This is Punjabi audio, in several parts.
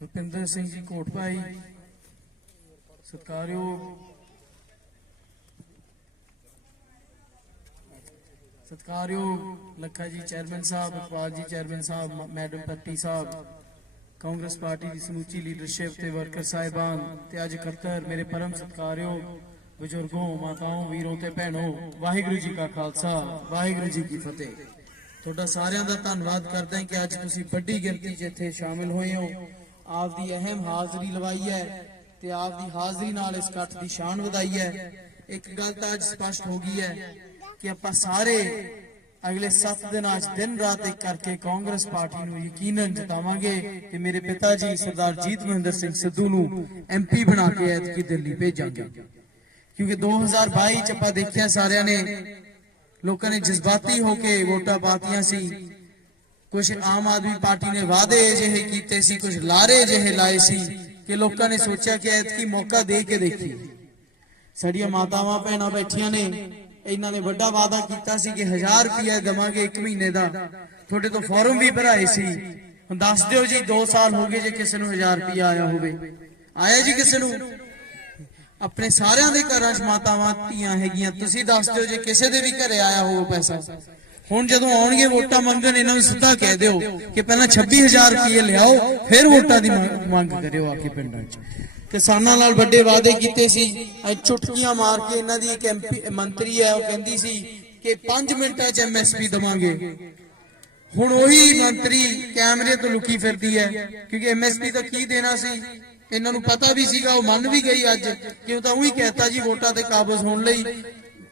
ਭੁਪਿੰਦਰ ਸਿੰਘ ਜੀ ਕੋਟਪਾਈ ਸਤਿਕਾਰਯੋਗ। ਸਤਿਕਾਰਯੋਗ ਲੱਖਾ ਜੀ ਚੇਅਰਮੈਨ ਸਾਹਿਬ, ਇਕਬਾਲ ਜੀ ਚੇਅਰਮੈਨ ਸਾਹਿਬ ਮੈਡਮ ਪੱਟੀ ਸਾਹਿਬ, ਕਾਂਗਰਸ ਪਾਰਟੀ ਦੀ ਸਮੁੱਚੀ ਲੀਡਰਸ਼ਿਪ ਤੇ ਵਰਕਰ ਸਾਹਿਬਾਨ ਤੇ ਅੱਜ ਇਕੱਤਰ ਮੇਰੇ ਪਰਮ ਸਤਿਕਾਰਯੋਗ ਬਜ਼ੁਰਗੋਂ, ਮਾਤਾਓ, ਵੀਰੋ ਤੇ ਭੈਣੋ, ਵਾਹਿਗੁਰੂ ਜੀ ਕਾ ਖਾਲਸਾ, ਵਾਹਿਗੁਰੂ ਜੀ ਕੀ ਫਤਿਹ। ਤੁਹਾਡਾ ਸਾਰਿਆਂ ਦਾ ਧੰਨਵਾਦ ਕਰਦਾ ਹਾਂ ਕਿ ਅੱਜ ਤੁਸੀਂ ਵੱਡੀ ਗਿਣਤੀ 'ਚ ਇੱਥੇ ਸ਼ਾਮਿਲ ਹੋਏ ਹੋ। ਆਪ ਦੀ ਅਹਿਮ ਹਾਜ਼ਰੀ ਲਵਾਈ ਹੈ ਤੇ ਆਪ ਦੀ ਹਾਜ਼ਰੀ ਨਾਲ ਇਸ ਇਕੱਠ ਦੀ ਸ਼ਾਨ ਵਧਾਈ ਹੈ। ਇੱਕ ਗੱਲ ਤਾਂ ਅੱਜ ਸਪਸ਼ਟ ਹੋ ਗਈ ਹੈ ਕਿ ਆਪਾਂ ਸਾਰੇ ਅਗਲੇ 7 ਦਿਨਾਂ 'ਚ ਦਿਨ ਰਾਤ ਇੱਕ ਕਰਕੇ ਕਾਂਗਰਸ ਪਾਰਟੀ ਨੂੰ ਯਕੀਨਨ ਜਿਤਾਵਾਂਗੇ ਕਿ ਮੇਰੇ ਪਿਤਾ ਜੀ ਸਰਦਾਰ ਜੀਤ ਮਹਿੰਦਰ ਸਿੰਘ ਸਿੱਧੂ ਨੂੰ ਐਮਪੀ ਬਣਾ ਕੇ ਐਤਕੀ ਦਿੱਲੀ ਭੇਜਾਂਗੇ। ਕਿਉਂਕਿ 2022 ਚ ਆਪਾਂ ਦੇਖਿਆ ਸਾਰਿਆਂ ਨੇ, ਲੋਕਾਂ ਨੇ ਜਜ਼ਬਾਤੀ ਹੋ ਕੇ ਵੋਟਾਂ ਪਾਤੀਆਂ ਸੀ। ਕੁਝ ਆਮ ਆਦਮੀ ਪਾਰਟੀ ਨੇ ਵਾਅਦੇ ਜਿਹੇ ਕੀਤੇ ਸੀ ਕੁਝ ਲਾਰੇ ਜਿਹੇ ਲਾਏ ਸੀ ਕਿ ਲੋਕਾਂ ਨੇ ਸੋਚਿਆ ਕਿ ਐਤਕੀ ਮੌਕਾ ਦੇ ਕੇ ਦੇਖੀ ਸਾਡੀਆਂ ਮਾਤਾਵਾਂ ਭੈਣਾਂ ਬੈਠੀਆਂ ਨੇ, ਇਹਨਾਂ ਨੇ ਵੱਡਾ ਵਾਅਦਾ ਕੀਤਾ ਸੀ ਕਿ 1000 ਰੁਪਏ ਦਵਾਂਗੇ 1 ਮਹੀਨੇ ਦਾ। ਤੁਹਾਡੇ ਤੋਂ ਫਾਰਮ ਵੀ ਭਰਾਏ ਸੀ। ਹੁਣ ਦੱਸ ਦਿਓ ਜੀ 2 ਸਾਲ ਹੋ ਗਏ ਜੇ ਕਿਸੇ ਨੂੰ 1000 ਰੁਪਏ ਆਇਆ ਹੋਵੇ। ਆਇਆ ਜੀ ਕਿਸੇ ਨੂੰ? ਆਪਣੇ ਸਾਰਿਆਂ ਦੇ ਘਰਾਂ 'ਚ ਮਾਤਾਵਾਂ ਧੀਆਂ ਹੈਗੀਆਂ, ਤੁਸੀਂ ਦੱਸ ਦਿਓ ਜੇ ਕਿਸੇ ਦੇ ਵੀ ਘਰੇ ਆਇਆ ਹੋਵੇ ਪੈਸਾ। ਹੁਣ ਜਦੋਂ ਆਉਣਗੇ, ਵੋਟਾਂ ਮੰਗਣ, ਇਹਨਾਂ ਨੂੰ ਸਿੱਧਾ ਕਹਿ ਦਿਓ ਕਿ ਪਹਿਲਾਂ 26000 ਰੁਪਏ ਲਿਆਓ, ਫਿਰ ਵੋਟਾਂ ਦੀ ਮੰਗ- ਕਰਿਓ ਆ ਕੇ ਪਿੰਡਾਂ 'ਚ। ਕਿਸਾਨਾਂ ਨਾਲ ਵੱਡੇ ਵਾਅਦੇ ਕੀਤੇ ਸੀ। ਚੁਟਕੀਆਂ ਮਾਰ ਕੇ ਇਹਨਾਂ ਦੀ ਇੱਕ ਐਮਪੀ ਮੰਤਰੀ ਹੈ, ਉਹ ਕਹਿੰਦੀ ਸੀ ਕਿ 5 ਮਿੰਟਾਂ 'ਚ ਐਮਐਸਪੀ ਦਵਾਂਗੇ। ਹੁਣ ਉਹੀ ਮੰਤਰੀ ਕੈਮਰੇ ਤੋਂ ਲੁਕੀ ਫਿਰਦੀ ਹੈ, ਕਿਉਂਕਿ ਐਮਐਸਪੀ ਤਾਂ ਕੀ ਦੇਣਾ ਸੀ? ਇਹਨਾਂ ਨੂੰ ਪਤਾ ਵੀ ਸੀਗਾ, ਉਹ ਮੰਨ ਵੀ ਗਈ ਅੱਜ। ਕਿਉਂ ਤਾਂ ਉਹੀ ਕਹਿਤਾ ਜੀ, ਵੋਟਾਂ ਤੇ ਕਾਬਜ਼ ਹੋਣ ਲਈ।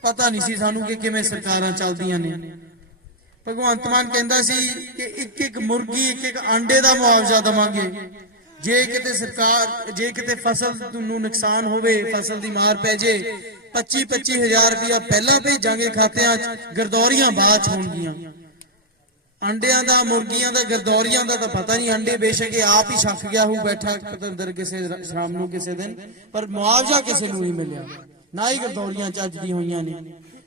ਪਤਾ ਨਹੀਂ ਸੀ ਸਾਨੂੰ ਕਿ ਕਿਵੇਂ ਸਰਕਾਰਾਂ ਚੱਲਦੀਆਂ ਨੇ। ਭਗਵੰਤ ਮਾਨ ਕਹਿੰਦਾ ਸੀ ਕਿ ਇੱਕ ਇੱਕ ਮੁਰਗੀ, ਇੱਕ ਇੱਕ ਆਂਡੇ ਦਾ ਮੁਆਵਜ਼ਾ ਦਵਾਂਗੇ। ਜੇ ਕਿਤੇ ਸਰਕਾਰ, ਜੇ ਕਿਤੇ ਫਸਲ ਨੂੰ ਨੁਕਸਾਨ ਹੋਵੇ, ਫਸਲ ਦੀ ਮਾਰ ਪੈ ਜੇ 25 25000 ਰੁਪਇਆ ਪਹਿਲਾਂ ਭੇਜਾਂਗੇ ਖਾਤਿਆਂ 'ਚ, ਗਰਦੌਰੀਆਂ ਬਾਅਦ 'ਚ ਹੋਣਗੀਆਂ। ਅੰਡਿਆਂ ਦਾ, ਮੁਰਗੀਆਂ ਦਾ, ਗਰਦੌਰੀਆਂ ਦਾ ਤਾਂ ਪਤਾ ਨਹੀਂ ਅੰਡੇ ਬੇਸ਼ੱਕ ਆਪ ਹੀ ਛੱਕ ਗਿਆ ਹੋਊ, ਬੈਠਾ ਪਤੰਦਰ ਕਿਸੇ ਸ਼ਾਮ ਨੂੰ ਕਿਸੇ ਦਿਨ, ਪਰ ਮੁਆਵਜ਼ਾ ਕਿਸੇ ਨੂੰ ਨਹੀਂ ਮਿਲਿਆ। ਨਾ ਹੀ ਗਰਦੌਰੀਆਂ ਚੱਜਦੀ ਹੋਈਆਂ ਨੇ।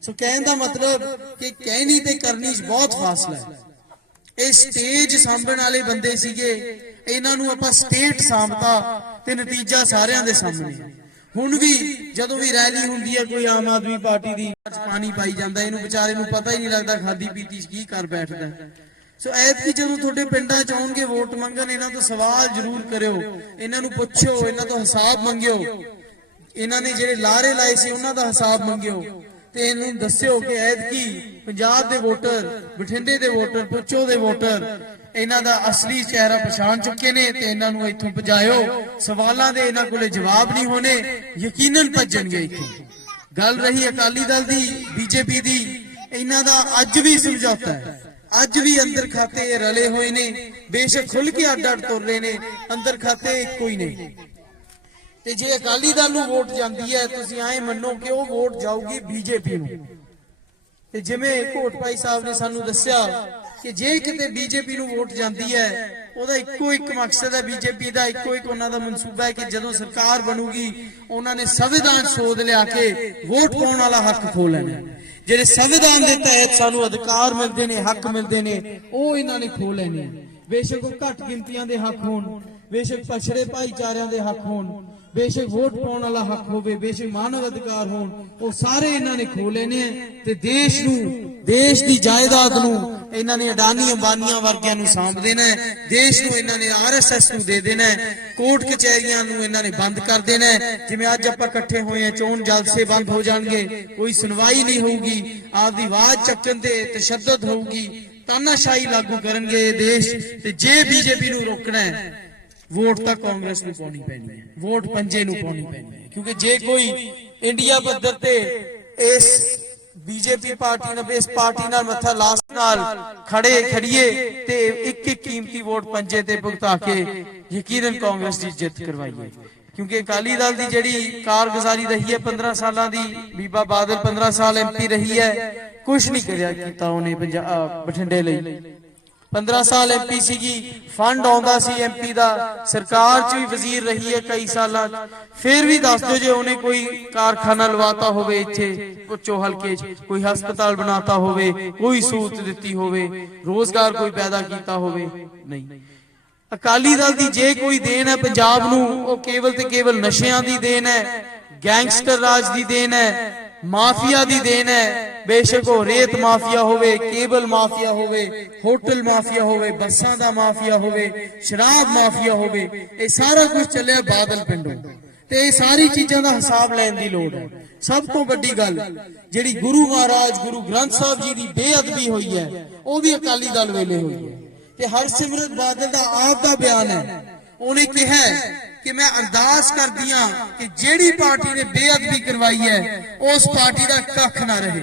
ਸੋ ਕਹਿਣ ਦਾ ਮਤਲਬ ਕਿ ਕਹਿਣੀ ਤੇ ਕਰਨੀ 'ਚ ਬਹੁਤ ਫਾਸਲਾ ਹੈ। ਇਹ ਸਟੇਜ ਸਾਂਭਣ ਵਾਲੇ ਬੰਦੇ ਸੀਗੇ। ਇਹਨਾਂ ਨੂੰ ਆਪਾਂ ਸਟੇਟ ਸਾਂਭਤਾ ਤੇ ਨਤੀਜਾ ਸਾਰਿਆਂ ਦੇ ਸਾਹਮਣੇ ਹੁਣ ਵੀ ਜਦੋਂ ਵੀ ਰੈਲੀ ਹੁੰਦੀ ਹੈ, ਕੋਈ ਆਮ ਆਦਮੀ ਪਾਰਟੀ ਦੀ ਪਾਣੀ ਪਾਈ ਜਾਂਦਾ, ਇਹਨੂੰ ਵਿਚਾਰੇ ਨੂੰ ਪਤਾ ਹੀ ਨਹੀਂ ਲੱਗਦਾ ਖਾਦੀ ਪੀਤੀ 'ਚ ਕੀ ਕਰ ਬੈਠਦਾ ਸੋ ਐਤਕੀ ਜਦੋਂ ਤੁਹਾਡੇ ਪਿੰਡਾਂ 'ਚ ਆਉਣਗੇ, ਵੋਟ ਮੰਗਣ, ਇਹਨਾਂ ਤੋਂ ਸਵਾਲ ਜ਼ਰੂਰ ਕਰਿਓ। ਇਹਨਾਂ ਨੂੰ ਪੁੱਛਿਓ, ਇਹਨਾਂ ਤੋਂ ਹਿਸਾਬ ਮੰਗਿਓ। ਇਹਨਾਂ ਨੇ ਜਿਹੜੇ ਲਾਰੇ ਲਾਏ ਸੀ, ਉਹਨਾਂ ਦਾ ਹਿਸਾਬ ਮੰਗਿਓ। ਤੇ ਇਹਨੂੰ ਦੱਸਿਓ ਕਿ ਐਤਕੀ ਪੰਜਾਬ ਦੇ ਵੋਟਰ, ਬਠਿੰਡੇ ਦੇ ਵੋਟਰ, ਪੁੱਛੋ ਦੇ ਵੋਟਰ, ਇਹਨਾਂ ਦਾ ਅਸਲੀ ਚਿਹਰਾ ਪਛਾਣ ਚੁੱਕੇ ਨੇ ਤੇ ਇਹਨਾਂ ਨੂੰ ਇੱਥੋਂ ਭਜਾਇਓ। ਸਵਾਲਾਂ ਦੇ ਇਹਨਾਂ ਕੋਲੇ ਜਵਾਬ ਨਹੀਂ ਹੋਣੇ, ਯਕੀਨਨ ਭੱਜਣਗੇ ਇੱਥੋਂ। ਗੱਲ ਰਹੀ ਅਕਾਲੀ ਦਲ ਦੀ, ਬੀਜੇਪੀ ਦੀ, ਇਹਨਾਂ ਦਾ ਅੱਜ ਵੀ ਸਮਝੌਤਾ ਹੈ। ਅੱਜ ਵੀ ਅੰਦਰ ਖਾਤੇ ਰਲੇ ਹੋਏ ਨੇ, ਬੇਸ਼ੱਕ ਖੁੱਲ ਕੇ ਅੱਡ ਅੱਡ ਤੁਰ ਰਹੇ ਨੇ, ਅੰਦਰ ਖਾਤੇ ਇੱਕੋ ਹੀ ਨੇ ਤੇ ਜੇ ਅਕਾਲੀ ਦਲ ਨੂੰ ਵੋਟ ਜਾਂਦੀ ਹੈ, ਤੁਸੀਂ ਐਂ ਮੰਨੋ ਕਿ ਉਹ ਵੋਟ ਜਾਊਗੀ ਬੀਜੇਪੀ ਨੂੰ ਤੇ ਜਿਵੇਂ ਕੋਟਪਾਈ ਸਾਹਿਬ ਨੇ ਸਾਨੂੰ ਦੱਸਿਆ ਕਿ ਜੇ ਕਿਤੇ ਬੀਜੇਪੀ ਨੂੰ ਵੋਟ ਜਾਂਦੀ ਹੈ, ਉਹਦਾ ਇੱਕੋ ਇੱਕ ਮਕਸਦ ਹੈ ਬੀਜੇਪੀ ਦਾ, ਇੱਕੋ ਇੱਕ ਉਹਨਾਂ ਦਾ ਮਨਸੂਬਾ ਹੈ ਕਿ ਜਦੋਂ ਸਰਕਾਰ ਬਣੂਗੀ, ਉਹਨਾਂ ਨੇ ਸੰਵਿਧਾਨ ਸੋਧ ਲਿਆ ਕੇ ਵੋਟ ਪਾਉਣ ਵਾਲਾ ਹੱਕ ਖੋ ਲੈਣਾ ਜਿਹੜੇ ਸੰਵਿਧਾਨ ਦੇ ਤਹਿਤ ਸਾਨੂੰ ਅਧਿਕਾਰ ਮਿਲਦੇ ਨੇ, ਹੱਕ ਮਿਲਦੇ ਨੇ, ਉਹ ਇਹਨਾਂ ਨੇ ਖੋ ਲੈਣੇ ਆ। ਬੇਸ਼ੱਕ ਉਹ ਘੱਟ ਗਿਣਤੀਆਂ ਦੇ ਹੱਕ ਹੋਣ, ਬੇਸ਼ੱਕ ਪਛੜੇ ਭਾਈਚਾਰਿਆਂ ਦੇ ਹੱਕ ਹੋਣ ਬੇਸ਼ੱਕ ਵੋਟ ਪਾਉਣ ਵਾਲਾ ਹੱਕ ਹੋਵੇ, ਬੇਸ਼ੱਕ ਮਾਨਵ ਅਧਿਕਾਰ ਹੋਣ, ਉਹ ਸਾਰੇ ਇਹਨਾਂ ਨੇ ਖੋ ਲੈਣੇ ਤੇ ਦੇਸ਼ ਨੂੰ, ਦੇਸ਼ ਦੀ ਜਾਇਦਾਦ ਨੂੰ ਇਹਨਾਂ ਨੇ ਅਡਾਨੀ ਅੰਬਾਨੀਆਂ ਵਰਗਿਆਂ ਨੂੰ ਸਾਂਭ ਦੇਣਾ ਦੇਸ਼ ਨੂੰ ਇਹਨਾਂ ਨੇ ਆਰਐਸਐਸ ਨੂੰ ਦੇ ਦੇਣਾ ਕੋਰਟ ਕਚਹਿਰੀਆਂ ਨੂੰ ਇਹਨਾਂ ਨੇ ਬੰਦ ਕਰ ਦੇਣਾ ਜਿਵੇਂ ਅੱਜ ਆਪਾਂ ਇਕੱਠੇ ਹੋਏ ਆ ਚੋਣ ਜਲਸੇ ਬੰਦ ਹੋ ਜਾਣਗੇ, ਕੋਈ ਸੁਣਵਾਈ ਨਹੀਂ ਹੋਊਗੀ, ਆਪਦੀ ਆਵਾਜ਼ ਚੱਕਣ ਤੇ ਤਸ਼ੱਦਦ ਹੋਊਗੀ, ਤਾਨਾਸ਼ਾਹੀ ਲਾਗੂ ਕਰਨਗੇ ਇਹ ਦੇਸ਼ ਤੇ ਜੇ ਬੀਜੇਪੀ ਨੂੰ ਰੋਕਣਾ ਹੈ ਵੋਟ ਤਾਂ ਕਾਂਗਰਸ ਨੂੰ ਪਾਉਣੀ ਪੈਣੀ ਹੈ, ਵੋਟ ਪੰਜੇ ਨੂੰ ਪਾਉਣੀ ਪੈਣੀ ਹੈ, ਕਿਉਂਕਿ ਜੇ ਕੋਈ ਇੰਡੀਆ ਪੱਧਰ ਤੇ ਇਸ ਬੀਜੇਪੀ ਪਾਰਟੀ ਨਾਲ, ਇਸ ਪਾਰਟੀ ਨਾਲ ਮੱਥਾ ਲਾਸ ਨਾਲ ਖੜੇ ਖੜੀਏ ਤੇ ਇੱਕ ਇੱਕ ਕੀਮਤੀ ਵੋਟ ਪੰਜੇ ਤੇ ਭੁਗਤਾ ਕੇ ਯਕੀਨਨ ਕਾਂਗਰਸ ਦੀ ਜਿੱਤ ਕਰਵਾਈਏ। ਕਿਉਂਕਿ ਅਕਾਲੀ ਦਲ ਦੀ ਜਿਹੜੀ ਕਾਰਗੁਜ਼ਾਰੀ ਰਹੀ ਹੈ 15 ਸਾਲਾਂ ਦੀ, ਬੀਬਾ ਬਾਦਲ 15 ਸਾਲ ਐਮਪੀ ਰਹੀ ਹੈ ਕੁਝ ਨਹੀਂ ਕਰਿਆ ਕੀਤਾ ਉਹਨੇ ਪੰਜਾਬ ਬਠਿੰਡੇ ਲਈ। 15 ਸਾਲ ਐਮਪੀ ਸੀਗੀ ਫੰਡ ਆਉਂਦਾ ਸੀ ਐਮਪੀ ਦਾ, ਸਰਕਾਰ 'ਚ ਵੀ ਵਜ਼ੀਰ ਰਹੀ ਹੈ ਕਈ ਸਾਲਾਂ ਫਿਰ ਵੀ ਦੱਸ ਦਿਓ ਜੇ ਉਹਨੇ ਕੋਈ ਕਾਰਖਾਨਾ ਲਵਾਤਾ ਹੋਵੇ ਇੱਥੇ, ਪੁੱਛੋ ਹਲਕੇ 'ਚ, ਕੋਈ ਹਸਪਤਾਲ ਬਣਾਤਾ ਹੋਵੇ, ਕੋਈ ਸਹੂਲਤ ਦਿੱਤੀ ਹੋਵੇ, ਰੋਜ਼ਗਾਰ ਕੋਈ ਪੈਦਾ ਕੀਤਾ ਹੋਵੇ, ਨਹੀਂ। ਅਕਾਲੀ ਦਲ ਦੀ ਜੇ ਕੋਈ ਦੇਣ ਹੈ ਪੰਜਾਬ ਨੂੰ, ਉਹ ਕੇਵਲ ਤੇ ਕੇਵਲ ਨਸ਼ਿਆਂ ਦੀ ਦੇਣ ਹੈ, ਗੈਂਗਸਟਰ ਰਾਜ ਦੀ ਦੇਣ ਹੈ ਮਾਫੀਆ ਦੀ ਦੇਣ ਹੈ। ਬੇਸ਼ੱਕ ਉਹ ਰੇਤ ਮਾਫੀਆ ਹੋਵੇ, ਕੇਬਲ ਮਾਫੀਆ ਹੋਵੇ, ਹੋਟਲ ਮਾਫੀਆ ਹੋਵੇ, ਬੱਸਾਂ ਦਾ ਮਾਫੀਆ ਹੋਵੇ, ਸ਼ਰਾਬ ਮਾਫੀਆ ਹੋਵੇ, ਇਹ ਸਾਰਾ ਕੁਝ ਚੱਲਿਆ ਬਾਦਲ ਪਿੰਡੋਂ। ਤੇ ਇਹ ਸਾਰੀ ਚੀਜ਼ਾਂ ਦਾ ਹਿਸਾਬ ਲੈਣ ਦੀ ਲੋੜ ਹੈ। ਸਭ ਤੋਂ ਵੱਡੀ ਗੱਲ, ਜਿਹੜੀ ਗੁਰੂ ਮਹਾਰਾਜ, ਗੁਰੂ ਗ੍ਰੰਥ ਸਾਹਿਬ ਜੀ ਦੀ ਬੇਅਦਬੀ ਹੋਈ ਹੈ, ਉਹ ਵੀ ਅਕਾਲੀ ਦਲ ਵੇਲੇ ਹੋਈ ਹੈ। ਤੇ ਹਰਸਿਮਰਤ ਬਾਦਲ ਦਾ ਆਪ ਦਾ ਬਿਆਨ ਹੈ ਉਹਨੇ ਕਿਹਾ ਕਿ ਮੈਂ ਅਰਦਾਸ ਕਰਦੀ ਹਾਂ ਕਿ ਜਿਹੜੀ ਪਾਰਟੀ ਨੇ ਬੇਅਦਬੀ ਕਰਵਾਈ ਹੈ, ਉਸ ਪਾਰਟੀ ਦਾ ਕੱਖ ਨਾ ਰਹੇ।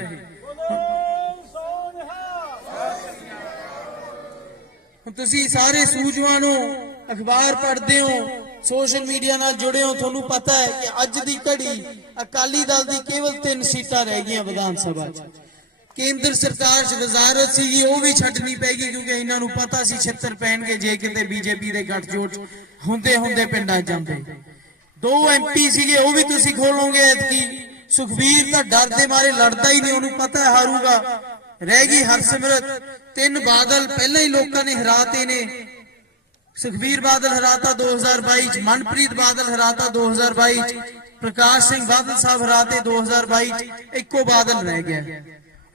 ਹੁਣ ਤੁਸੀਂ ਸਾਰੇ ਸੂਝਵਾਨ ਹੋ, ਅਖਬਾਰ ਪੜ੍ਹਦੇ ਹੋ, ਸੋਸ਼ਲ ਮੀਡੀਆ ਨਾਲ ਜੁੜੇ ਹੋ, ਤੁਹਾਨੂੰ ਪਤਾ ਹੈ ਕਿ ਅੱਜ ਦੀ ਘੜੀ ਅਕਾਲੀ ਦਲ ਦੀ ਕੇਵਲ 3 ਸੀਟਾਂ ਰਹਿ ਗਈਆਂ ਵਿਧਾਨ ਸਭਾ 'ਚ। ਕੇਂਦਰ ਸਰਕਾਰ 'ਚ ਵਜ਼ਾਰਤ ਸੀਗੀ, ਉਹ ਵੀ ਛੱਡਣੀ ਪੈਗੀ ਕਿਉਂਕਿ ਇਹਨਾਂ ਨੂੰ ਪਤਾ ਸੀ ਛਿੱਤਰ ਪੈਣਗੇ ਜੇ ਕਿਤੇ ਬੀਜੇਪੀ ਦੇ ਗੱਠਜੋੜ ਹੁੰਦੇ ਹੁੰਦੇ ਪਿੰਡਾਂ ਜਾਂਦੇ। ਦੋ ਐਮਪੀ ਸੀਗੇ, ਉਹ ਵੀ ਤੁਸੀਂ ਖੋਲੋਗੇ ਐਤਕੀ। ਸੁਖਬੀਰ ਤਾਂ ਡਰ ਦੇ ਮਾਰੇ, ਲੜਦਾ ਹੀ ਨਹੀਂ, ਉਹਨੂੰ ਪਤਾ ਹੈ ਹਾਰੂਗਾ। ਰਹਿ ਗਈ ਹਰਸਿਮਰਤ, ਤਿੰਨ ਬਾਦਲ ਪਹਿਲਾਂ ਹੀ ਲੋਕਾਂ ਨੇ ਹਰਾਤੇ ਨੇ। ਸੁਖਬੀਰ ਬਾਦਲ ਹਰਾਤਾ 2022 ਚ, ਮਨਪ੍ਰੀਤ ਬਾਦਲ ਹਰਾਤਾ 2022 ਚ, ਪ੍ਰਕਾਸ਼ ਸਿੰਘ ਬਾਦਲ ਸਾਹਿਬ ਹਰਾਤੇ 2022 ਚ, ਇੱਕੋ ਬਾਦਲ ਰਹਿ ਗਿਆ।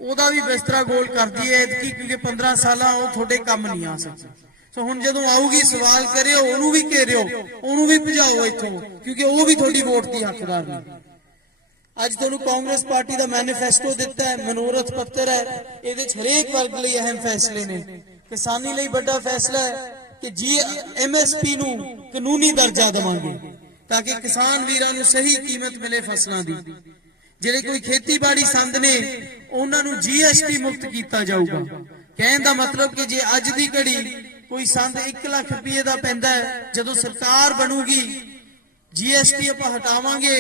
ਉਹਦਾ ਵੀ ਬਿਸਤਰਾ ਗੋਲ ਕਰਦੀ ਹੈ, ਐਤਕੀ ਕਿਉਂਕਿ 15 ਸਾਲਾਂ ਉਹ ਤੁਹਾਡੇ ਕੰਮ ਨਹੀਂ ਆ ਸਕਦਾ ਸੋ ਹੁਣ ਜਦੋਂ ਆਊਗੀ, ਸਵਾਲ ਕਰਿਓ, ਉਹਨੂੰ ਵੀ ਘੇਰਿਓ, ਉਹਨੂੰ ਵੀ ਭਜਾਓ ਇੱਥੋਂ, ਕਿਉਂਕਿ ਉਹ ਵੀ ਤੁਹਾਡੀ ਵੋਟ ਦੀ ਹੱਕਦਾਰ ਨਹੀਂ ਅੱਜ ਤੁਹਾਨੂੰ ਕਾਂਗਰਸ ਪਾਰਟੀ ਦਾ ਮੈਨੀਫੈਸਟੋ ਦਿੱਤਾ ਹੈ, ਮਨੋਰਥ ਪੱਤਰ ਹੈ, ਇਹਦੇ ਚ ਹਰੇਕ ਵਰਗ ਲਈ ਅਹਿਮ ਫੈਸਲੇ ਨੇ। ਕਿਸਾਨੀ ਲਈ ਵੱਡਾ ਫੈਸਲਾ ਹੈ ਕਿ ਜੀ ਐਮਐਸਪੀ ਨੂੰ ਕਾਨੂੰਨੀ ਦਰਜਾ ਦੇਵਾਂਗੇ, ਤਾਂ ਕਿ ਕਿਸਾਨ ਵੀਰਾਂ ਨੂੰ ਸਹੀ ਕੀਮਤ ਮਿਲੇ ਫਸਲਾਂ ਦੀ। ਜਿਹੜੇ ਕੋਈ ਖੇਤੀਬਾੜੀ ਸੰਦ ਨੇ ਉਹਨਾਂ ਨੂੰ ਜੀਐਸਟੀ ਮੁਕਤ ਕੀਤਾ ਜਾਊਗਾ। ਕਹਿਣ ਦਾ ਮਤਲਬ ਕਿ ਜੇ ਅੱਜ ਦੀ ਘੜੀ ਕੋਈ ਸੰਦ 1 ਲੱਖ ਰੁਪਏ ਦਾ ਪੈਂਦਾ ਹੈ, ਜਦੋਂ ਸਰਕਾਰ ਬਣੂਗੀ ਜੀਐਸਟੀ ਆਪਾਂ ਹਟਾਵਾਂਗੇ,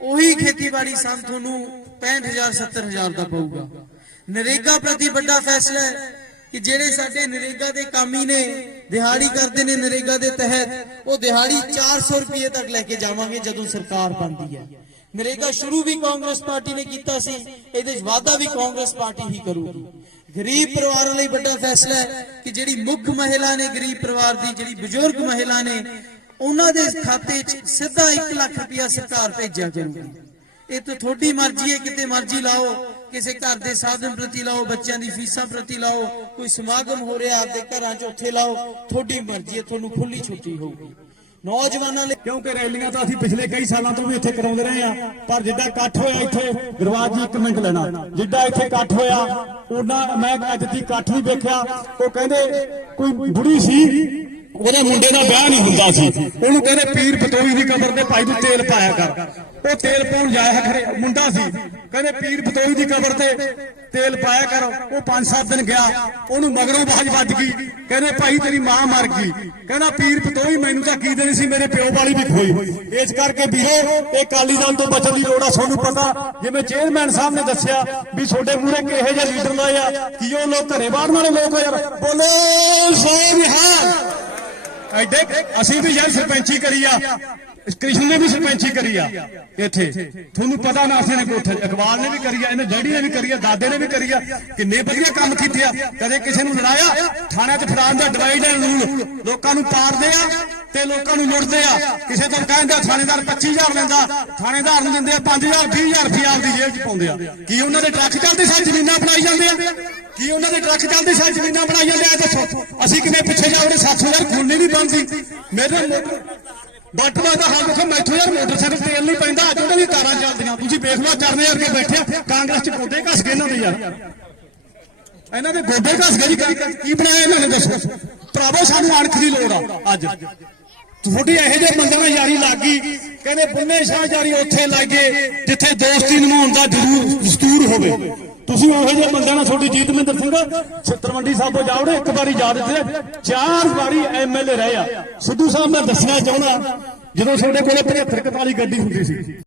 ਉਹੀ ਖੇਤੀਬਾੜੀ ਸੰਦ ਤੁਹਾਨੂੰ 65000 70000 ਦਾ ਪਊਗਾ। ਨਰੇਗਾ ਪ੍ਰਤੀ ਵੱਡਾ ਫੈਸਲਾ ਹੈ ਕਿ ਜਿਹੜੇ ਸਾਡੇ ਨਰੇਗਾ ਦੇ ਕਾਮੀ ਨੇ, ਦਿਹਾੜੀ ਕਰਦੇ ਨੇ ਨਰੇਗਾ ਦੇ ਤਹਿਤ, ਉਹ ਦਿਹਾੜੀ 400 ਰੁਪਏ ਤੱਕ ਲੈ ਕੇ ਜਾਵਾਂਗੇ ਜਦੋਂ ਸਰਕਾਰ ਬਣਦੀ ਹੈ। ਨਰੇਗਾ ਸ਼ੁਰੂ ਵੀ ਕਾਂਗਰਸ ਪਾਰਟੀ ਨੇ ਕੀਤਾ ਸੀ, ਇਹਦੇ ਵਿੱਚ ਵਾਅਦਾ ਵੀ ਕਾਂਗਰਸ ਪਾਰਟੀ ਹੀ ਕਰੂਗੀ। ਗਰੀਬ ਪਰਿਵਾਰਾਂ ਲਈ ਵੱਡਾ ਫੈਸਲਾ ਹੈ ਕਿ ਜਿਹੜੀ ਮੁੱਖ ਮਹਿਲਾ ਨੇ ਗਰੀਬ ਪਰਿਵਾਰ ਦੀ, ਜਿਹੜੀ ਬਜ਼ੁਰਗ ਮਹਿਲਾ ਨੇ, ਉਹਨਾਂ ਦੇ ਖਾਤੇ 'ਚ ਸਿੱਧਾ 1 ਲੱਖ ਰੁਪਇਆ ਸਰਕਾਰ ਭੇਜਿਆ ਕਰੂਗੀ। ਇਹ ਤਾਂ ਤੁਹਾਡੀ ਮਰਜ਼ੀ ਹੈ, ਕਿਤੇ ਮਰਜ਼ੀ ਲਾਓ, ਕਿਸੇ ਘਰ ਦੇ ਸਾਧਨ ਪ੍ਰਤੀ ਲਾਓ, ਬੱਚਿਆਂ ਦੀ ਫੀਸਾਂ ਪ੍ਰਤੀ ਲਾਓ, ਕੋਈ ਸਮਾਗਮ ਹੋ ਰਿਹਾ, ਆਪਦੇ ਘਰਾਂ 'ਚ ਉੱਥੇ ਲਾਓ, ਤੁਹਾਡੀ ਮਰਜ਼ੀ ਹੈ, ਤੁਹਾਨੂੰ ਖੁੱਲੀ ਛੁੱਟੀ ਹੋਊਗੀ। ਨੌਜਵਾਨਾਂ ਲਈ, ਕਿਉਂਕਿ ਰੈਲੀਆਂ ਤਾਂ ਅਸੀਂ ਪਿਛਲੇ ਕਈ ਸਾਲਾਂ ਤੋਂ ਵੀ ਇੱਥੇ ਕਰਾਉਂਦੇ ਰਹੇ ਆ ਪਰ ਜਿੱਦਾਂ ਇਕੱਠ ਹੋਇਆ ਇੱਥੇ ਗੁਰਵਾਜ ਜੀ ਇੱਕ ਮਿੰਟ ਲੈਣਾ, ਜਿੱਦਾਂ ਇੱਥੇ ਇਕੱਠ ਹੋਇਆ, ਉਹਨਾਂ, ਮੈਂ ਅੱਜ ਦੀ ਇਕੱਠ ਵੀ ਵੇਖਿਆ, ਉਹ ਕਹਿੰਦੇ ਕੋਈ ਬੁੜੀ ਸੀ ਉਹਦੇ ਮੁੰਡੇ ਦਾ ਵਿਆਹ ਨਹੀਂ ਹੁੰਦਾ ਸੀ। ਉਹਨੂੰ ਕਹਿੰਦੇ ਪੀਰ ਪਤੋਈ ਦੀ ਕਬਰ ਤੇ ਭਾਈ ਤੂੰ ਤੇਲ ਪਾਇਆ ਕਰ। ਉਹ ਤੇਲ ਪਾਉਣ ਜਾਇਆ ਖਰੇ, ਮੁੰਡਾ ਸੀ। ਕਹਿੰਦੇ ਪੀਰ ਬਤੋਈ ਦੀ ਕਬਰ ਤੇ ਤੇਲ ਪਾਇਆ ਕਰ। ਉਹ 5-7 ਦਿਨ ਗਿਆ। ਉਹਨੂੰ ਮਗਰੋਂ ਬਾਜ ਵੱਜ ਗਈ। ਕਹਿੰਦੇ ਭਾਈ ਤੇਰੀ ਮਾਂ ਮਰ ਗਈ। ਕਹਿੰਦਾ ਪੀਰ ਬਤੋਈ ਮੈਨੂੰ ਤਾਂ ਕੀ ਦੇਣੀ ਸੀ, ਮੇਰੇ ਪਿਓ ਵਾਲੀ ਵੀ ਖੋਈ। ਇਸ ਕਰਕੇ ਵੀਰੋ, ਇਹ ਕਾਲੀ ਦਲ ਤੋਂ ਬਚਣ ਦੀ ਲੋੜ ਆ, ਤੁਹਾਨੂੰ ਪਤਾ। ਜਿਵੇਂ ਚੇਅਰਮੈਨ ਸਾਹਿਬ ਨੇ ਦੱਸਿਆ ਵੀ ਤੁਹਾਡੇ ਮੂਹਰੇ ਕਿਹੋ ਜਿਹੇ ਲੀਡਰ ਲਾਏ ਆ ਕਿ ਉਹ ਲੋਕ ਘਰੇ ਬਾਹਰ ਵਾਲੇ ਲੋਕ ਯਾਰ? ਬੋਲੋ, ਸੋ ਬਿਹਾਰ ਐਡੇ ਅਸੀਂ ਵੀ ਯਾਰ ਸਰਪੰਚੀ ਕਰੀ ਆ। ਕ੍ਰਿਸ਼ਨ ਨੇ ਵੀ ਸਰਪੰਚੀ ਕਰੀ ਆ। ਇੱਥੇ। ਤੁਹਾਨੂੰ ਪਤਾ ਨਾ ਅਸੀਂ ਨੇ ਕੋਠੇ ਅਕਬਾਲ ਨੇ ਵੀ ਕਰੀ ਆ, ਇਹਨੇ ਡੈਡੀ ਨੇ ਵੀ ਕਰੀ ਆ, ਦਾਦੇ ਨੇ ਵੀ ਕਰੀ ਆ। ਕਿੰਨੇ ਵਧੀਆ ਕੰਮ ਕੀਤੇ ਆ। ਕਦੇ ਕਿਸੇ ਨੂੰ ਲੜਾਇਆ, ਥਾਣਿਆਂ 'ਚ ਫੜਾਉਣ ਦਾ ਡਿਵਾਈਡ ਐਂਡ ਰੂਲ ਲੋਕਾਂ ਨੂੰ ਪਾੜਦੇ ਆ ਤੇ ਲੋਕਾਂ ਨੂੰ ਲੁੱਟਦੇ ਆ। ਕਿਸੇ ਤੋਂ ਕਹਿੰਦਾ ਥਾਣੇਦਾਰ 25000 ਦਿੰਦਾ ਥਾਣੇਦਾਰ ਨੂੰ ਦਿੰਦੇ ਆ 5000 20000 ਰੁਪਏ ਆਪਦੀ ਜੇਬ 'ਚ ਪਾਉਂਦੇ ਆ। ਕੀ ਉਹਨਾਂ ਦੇ ਟਰੱਕ ਚੱਲਦੇ, ਸਾਰੀ ਜ਼ਮੀਨਾਂ ਬਣਾਈ ਜਾਂਦੇ ਆ? ਕੀ ਉਹਨਾਂ ਦੇ ਟਰੱਕ ਚੱਲਦੇ ਸਾਰੀ ਜ਼ਮੀਨਾਂ ਬਣਾਈ ਜਾਂਦੇ ਆ ਦੱਸੋ ਅਸੀਂ ਕਿਵੇਂ ਪਿੱਛੇ ਜਾਵੜੇ 700000 ਖੁੱਲ੍ਹਣੀ ਨਹੀਂ ਬਣਦੀ। ਮੇਰੇ ਮੋਟਰ ਬਟਵਾ ਦਾ ਹਾਲ ਦੇਖੋ ਮੈਥੋਂ ਯਾਰ ਮੋਟਰਸਾਈਕਲ ਤੇਲ ਨਹੀਂ ਪੈਂਦਾ। ਅੱਜ ਉਹਨਾਂ ਦੀ ਕਾਰਾਂ ਚੱਲਦੀਆਂ। ਤੁਸੀਂ ਵੇਖ ਲਓ, ਚਰਨੇ ਵਰਗੇ ਬੈਠੇ ਕਾਂਗਰਸ ਚ ਗੋਡੇ ਘਸ ਗਏ ਇਹਨਾਂ ਦੇ ਯਾਰ। ਇਹਨਾਂ ਦੇ ਗੋਡੇ ਘਸ ਗਏ ਕੀ- ਬਣਾਇਆ ਇਹਨਾਂ ਨੇ ਦੱਸੋ? ਭਰਾਵੋ, ਸਾਨੂੰ ਅਣਖ ਦੀ ਲੋੜ ਆ ਅੱਜ। ਤੁਹਾਡੀ ਇਹੋ ਜਿਹੇ ਬੰਦਿਆਂ ਨਾਲ ਯਾਰੀ ਲੱਗ ਗਈ। ਕਹਿੰਦੇ ਬੁੱਲੇ ਸ਼ਾਹ ਯਾਰੀ ਉੱਥੇ ਲੱਗੇ ਜਿੱਥੇ ਦੋਸਤੀ ਨਿਭਾਉਣ ਦਾ ਜ਼ਰੂਰ ਦਸਤੂਰ ਹੋਵੇ। ਤੁਸੀਂ ਉਹੋ ਜਿਹੇ ਬੰਦਿਆਂ ਨਾਲ ਤੁਹਾਡੀ ਜੀਤ ਮਹਿੰਦਰ ਸਿੰਘ ਛਤਰਵੰਡੀ ਸਾਹਿਬੋਂ ਜਾਵੜੇ ਇੱਕ ਵਾਰੀ ਯਾਦ ਇੱਥੇ ਚਾਰ ਵਾਰੀ ਐਮਐਲਏ ਰਹੇ ਆ। ਸਿੱਧੂ ਸਾਹਿਬ, ਮੈਂ ਦੱਸਣਾ ਚਾਹੁੰਦਾ, ਜਦੋਂ ਤੁਹਾਡੇ ਕੋਲੇ 75 41 ਗੱਡੀ ਹੁੰਦੀ ਸੀ